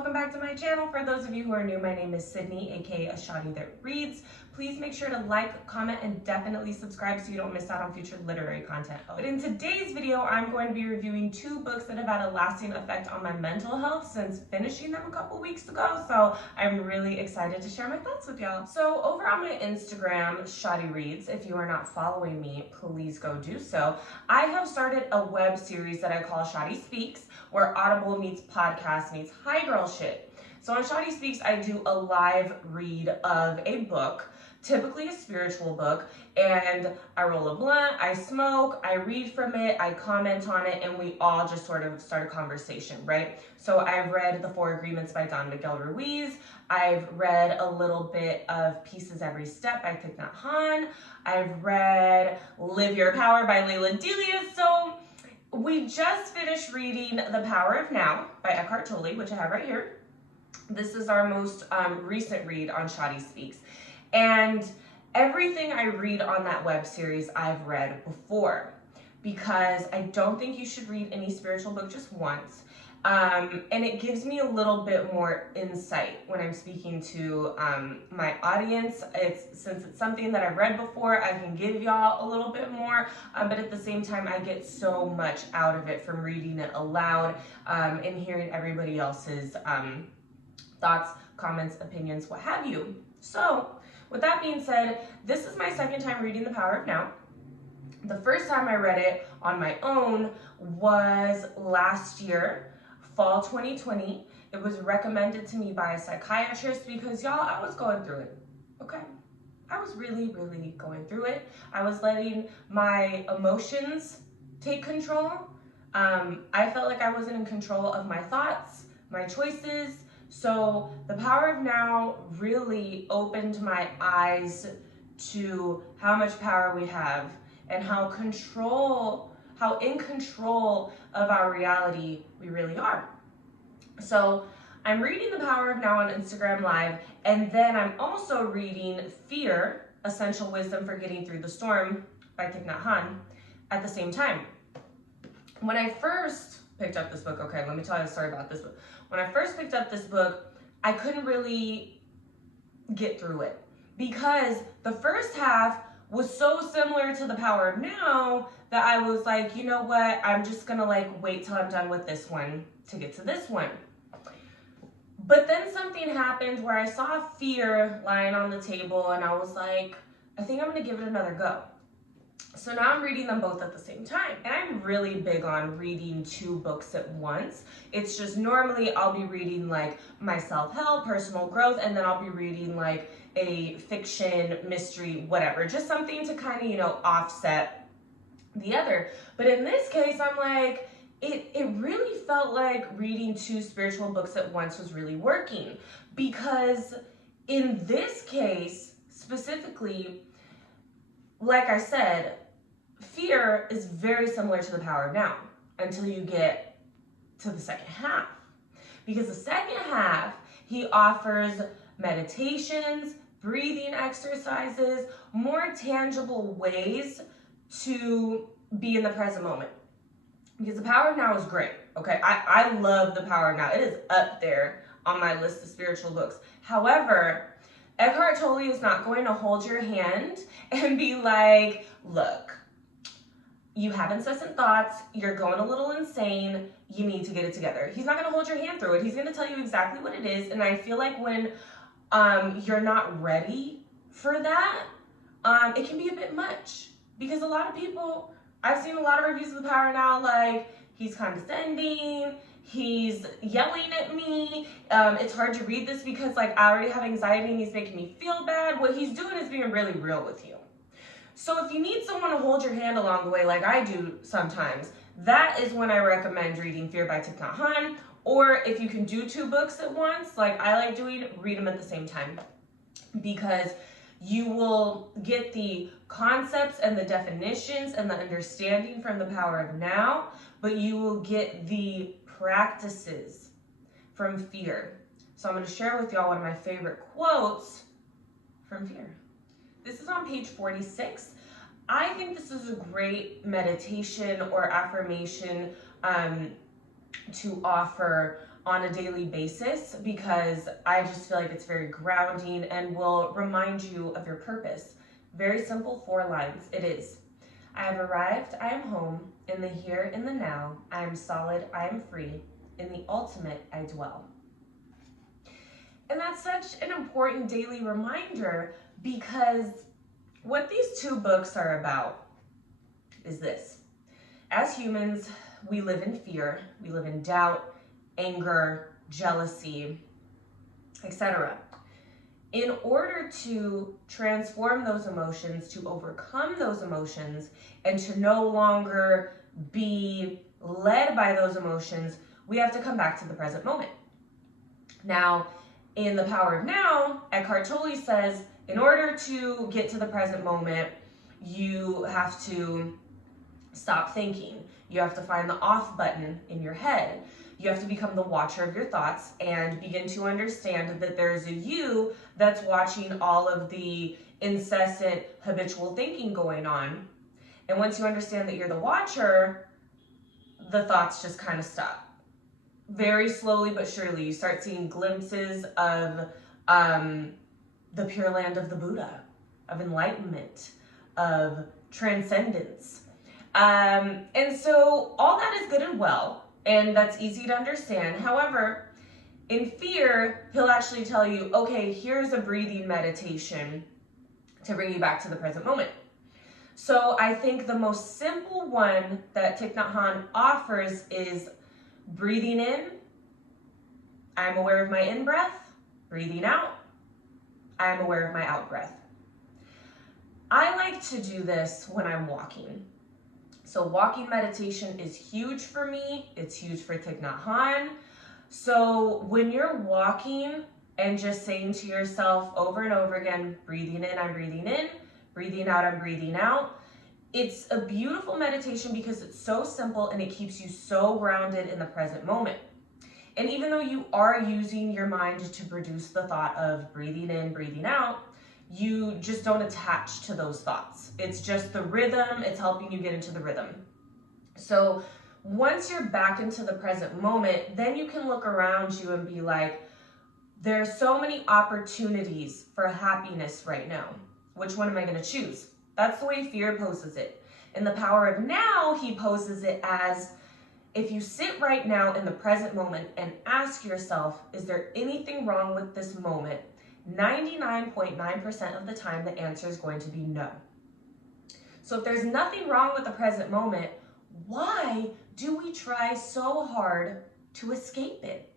welcome back to my channel. For those of you who are new, my name is Sydney, aka A Shawty That Reads. Please make sure to like, comment, and definitely subscribe so you don't miss out on future literary content. But in today's video, I'm going to be reviewing two books that have had a lasting effect on my mental health since finishing them a couple weeks ago, so I'm really excited to share my thoughts with y'all. So over on my Instagram, Shawty Reads, if you are not following me, please go do so. I have started a web series that I call Shawty Speaks, where Audible meets podcast meets high girl shit. So on Shawty Speaks, I do a live read of a book, typically a spiritual book, and I roll a blunt, I smoke, I read from it, I comment on it, and we all just sort of start a conversation, right? So I've read The Four Agreements by Don Miguel Ruiz. I've read a little bit of Pieces Every Step by Thich, Nhat, Hanh. I've read Live Your Power by Layla Delia. So we just finished reading The Power of Now by Eckhart Tolle, which I have right here. This is our most recent read on Shawty Speaks. And everything I read on that web series I've read before, because I don't think you should read any spiritual book just once. And it gives me a little bit more insight when I'm speaking to my audience. Since it's something that I've read before, I can give y'all a little bit more, but at the same time, I get so much out of it from reading it aloud and hearing everybody else's thoughts, comments, opinions, what have you. So with that being said, this is my second time reading The Power of Now. The first time I read it on my own was last year, fall 2020. It was recommended to me by a psychiatrist because, y'all, I was going through it, okay? I was really going through it. I was letting my emotions take control. I felt like I wasn't in control of my thoughts, my choices. So The Power of Now really opened my eyes to how much power we have and how in control of our reality we really are. So I'm reading The Power of Now on Instagram Live, and then I'm also reading Fear, Essential Wisdom for Getting Through the Storm by Thich, Nhat, Hanh at the same time. When I first picked up this book, okay, let me tell you a story about this book. When I first picked up this book, I couldn't really get through it because the first half was so similar to The Power of Now that I was like, you know what, I'm just gonna wait till I'm done with this one to get to this one. But then something happened where I saw Fear lying on the table and I was like, I think I'm gonna give it another go. So now I'm reading them both at the same time. And I'm really big on reading two books at once. It's just normally I'll be reading my self-help, personal growth, and then I'll be reading a fiction, mystery, whatever. Just something to kind of, offset the other. But in this case, I'm like, it really felt like reading two spiritual books at once was really working. Because in this case, specifically, like I said, Fear is very similar to The Power of Now until you get to the second half. Because the second half, he offers meditations, breathing exercises, more tangible ways to be in the present moment. Because The Power of Now is great, okay? I love The Power of Now. It is up there on my list of spiritual books. However, Eckhart Tolle is not going to hold your hand and be like, look, you have incessant thoughts, you're going a little insane, you need to get it together. He's not going to hold your hand through it. He's going to tell you exactly what it is. And I feel like when you're not ready for that, it can be a bit much. Because a lot of people, I've seen a lot of reviews of The Power Now, he's condescending, he's yelling at me, it's hard to read this because I already have anxiety and he's making me feel bad. What he's doing is being really real with you. So if you need someone to hold your hand along the way like I do sometimes, that is when I recommend reading Fear by Thich, Nhat, Hanh. Or if you can do two books at once, like I like doing, read them at the same time. Because you will get the concepts and the definitions and the understanding from The Power of Now, but you will get the practices from Fear. So I'm going to share with y'all one of my favorite quotes from Fear. This is on page 46. I think this is a great meditation or affirmation to offer on a daily basis because I just feel like it's very grounding and will remind you of your purpose. Very simple, 4 lines. It is, I have arrived, I am home, in the here, in the now, I am solid, I am free, in the ultimate I dwell. And that's such an important daily reminder because what these 2 books are about is this. As humans, we live in fear, we live in doubt, anger, jealousy, etc. In order to transform those emotions, to overcome those emotions, and to no longer be led by those emotions, we have to come back to the present moment. Now, in The Power of Now, Eckhart Tolle says, in order to get to the present moment, you have to stop thinking. You have to find the off button in your head. You have to become the watcher of your thoughts and begin to understand that there's a you that's watching all of the incessant habitual thinking going on. And once you understand that you're the watcher, the thoughts just kind of stop. Very slowly but surely, you start seeing glimpses of the pure land of the Buddha, of enlightenment, of transcendence. And so all that is good and well, and that's easy to understand. However, in fear, he'll actually tell you, okay, here's a breathing meditation to bring you back to the present moment. So I think the most simple one that Thich Nhat Hanh offers is breathing in, I'm aware of my in-breath. Breathing out, I'm aware of my out-breath. I like to do this when I'm walking. So walking meditation is huge for me. It's huge for Thich Nhat Hanh. So when you're walking and just saying to yourself over and over again, breathing in, I'm breathing in, breathing out, I'm breathing out, it's a beautiful meditation because it's so simple and it keeps you so grounded in the present moment. And even though you are using your mind to produce the thought of breathing in, breathing out, you just don't attach to those thoughts. It's just the rhythm. It's helping you get into the rhythm. So once you're back into the present moment, then you can look around you and be like, there are so many opportunities for happiness right now. Which one am I going to choose? That's the way fear poses it. In The Power of Now, he poses it as, if you sit right now in the present moment and ask yourself, is there anything wrong with this moment? 99.9% of the time, the answer is going to be no. So if there's nothing wrong with the present moment, why do we try so hard to escape it?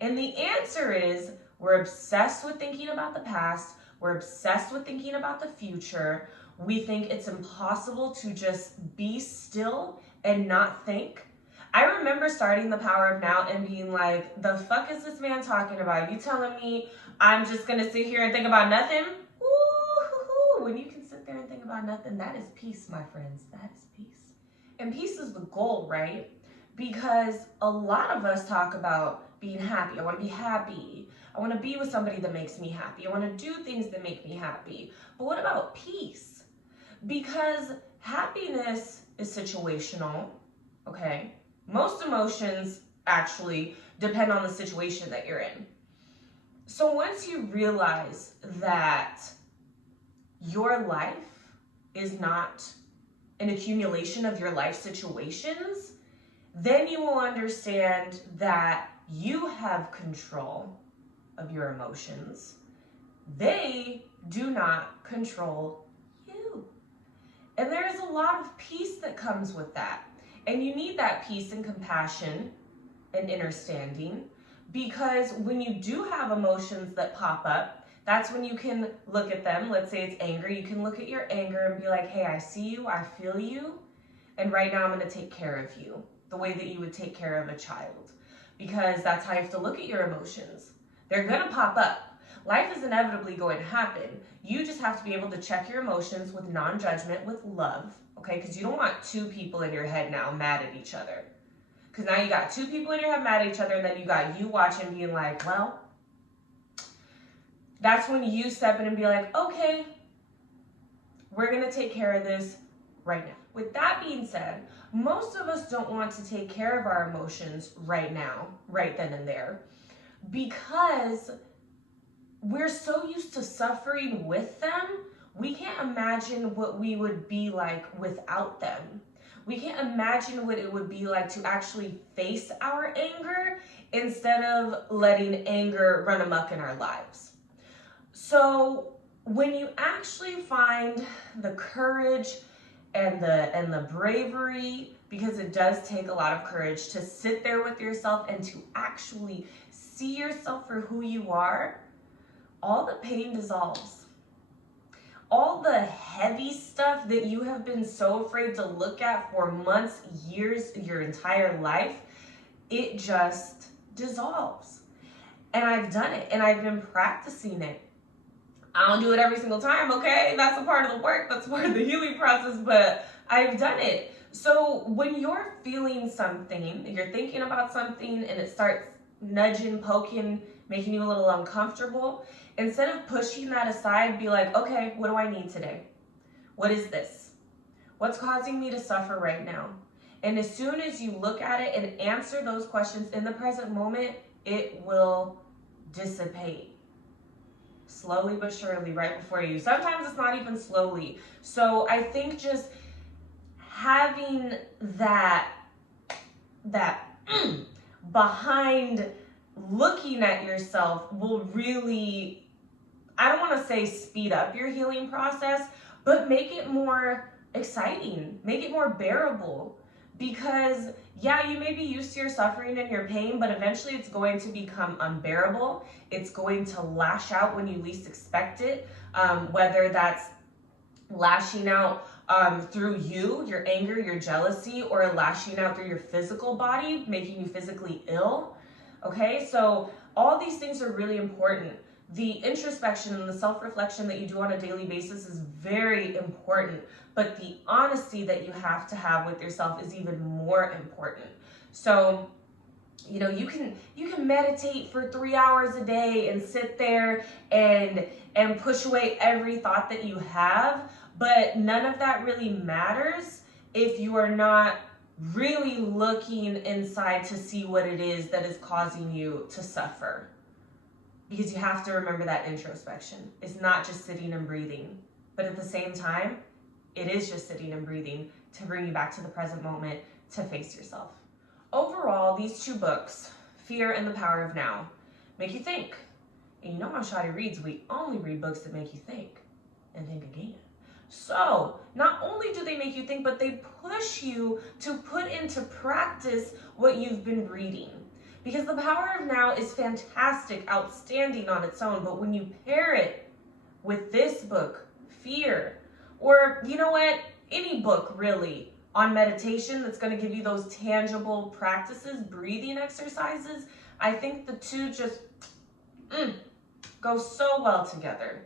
And the answer is, we're obsessed with thinking about the past. We're obsessed with thinking about the future. We think it's impossible to just be still and not think. I remember starting The Power of Now and being like, the fuck is this man talking about? You telling me I'm just gonna sit here and think about nothing? Ooh, when you can sit there and think about nothing, that is peace, my friends. That is peace. And peace is the goal, right? Because a lot of us talk about being happy. I want to be happy. I want to be with somebody that makes me happy. I want to do things that make me happy. But what about peace? Because happiness is situational, okay? Most emotions actually depend on the situation that you're in. So once you realize that your life is not an accumulation of your life situations, then you will understand that you have control of your emotions. They do not control you. And there's a lot of peace that comes with that. And you need that peace and compassion and understanding, because when you do have emotions that pop up, that's when you can look at them. Let's say it's anger. You can look at your anger and be like, hey, I see you, I feel you, and right now I'm going to take care of you the way that you would take care of a child, because that's how you have to look at your emotions. They're going to pop up. Life is inevitably going to happen. You just have to be able to check your emotions with non-judgment, with love, okay? Because you don't want 2 people in your head now mad at each other. Because now you got 2 people in your head mad at each other, and then you got you watching being like, well, that's when you step in and be like, okay, we're going to take care of this right now. With that being said, most of us don't want to take care of our emotions right now, right then and there, because we're so used to suffering with them, we can't imagine what we would be like without them. We can't imagine what it would be like to actually face our anger instead of letting anger run amok in our lives. So when you actually find the courage and the bravery, because it does take a lot of courage to sit there with yourself and to actually see yourself for who you are, all the pain dissolves. All the heavy stuff that you have been so afraid to look at for months, years, your entire life, it just dissolves. And I've done it, and I've been practicing it. I don't do it every single time, okay? That's a part of the work, that's part of the healing process, but I've done it. So when you're feeling something, you're thinking about something, and it starts nudging, poking, making you a little uncomfortable, instead of pushing that aside, be like, okay, what do I need today? What is this? What's causing me to suffer right now? And as soon as you look at it and answer those questions in the present moment, it will dissipate. Slowly but surely, right before you. Sometimes it's not even slowly. So I think just having that behind looking at yourself will really, I don't want to say speed up your healing process, but make it more exciting, make it more bearable. Because yeah, you may be used to your suffering and your pain, but eventually it's going to become unbearable. It's going to lash out when you least expect it, whether that's lashing out through you, your anger, your jealousy, or lashing out through your physical body, making you physically ill. Okay, so all these things are really important. The introspection and the self-reflection that you do on a daily basis is very important, but the honesty that you have to have with yourself is even more important. So, you know, you can meditate for 3 hours a day and sit there and push away every thought that you have, but none of that really matters if you are not really looking inside to see what it is that is causing you to suffer. Because you have to remember that introspection. It's not just sitting and breathing, but at the same time, it is just sitting and breathing to bring you back to the present moment, to face yourself. Overall, these two books, Fear and the Power of Now, make you think. And you know how Shadi reads, we only read books that make you think and think again. So not only do they make you think, but they push you to put into practice what you've been reading. Because The Power of Now is fantastic, outstanding on its own, but when you pair it with this book, Fear, or you know what, any book really on meditation that's going to give you those tangible practices, breathing exercises, I think the two just go so well together.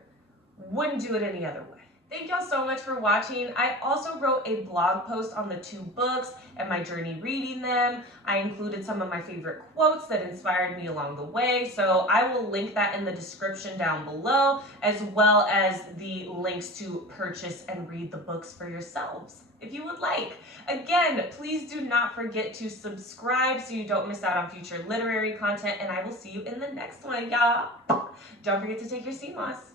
Wouldn't do it any other way. Thank y'all so much for watching. I also wrote a blog post on the two books and my journey reading them. I included some of my favorite quotes that inspired me along the way. So I will link that in the description down below, as well as the links to purchase and read the books for yourselves, if you would like. Again, please do not forget to subscribe so you don't miss out on future literary content, and I will see you in the next one, y'all. Don't forget to take your sea moss.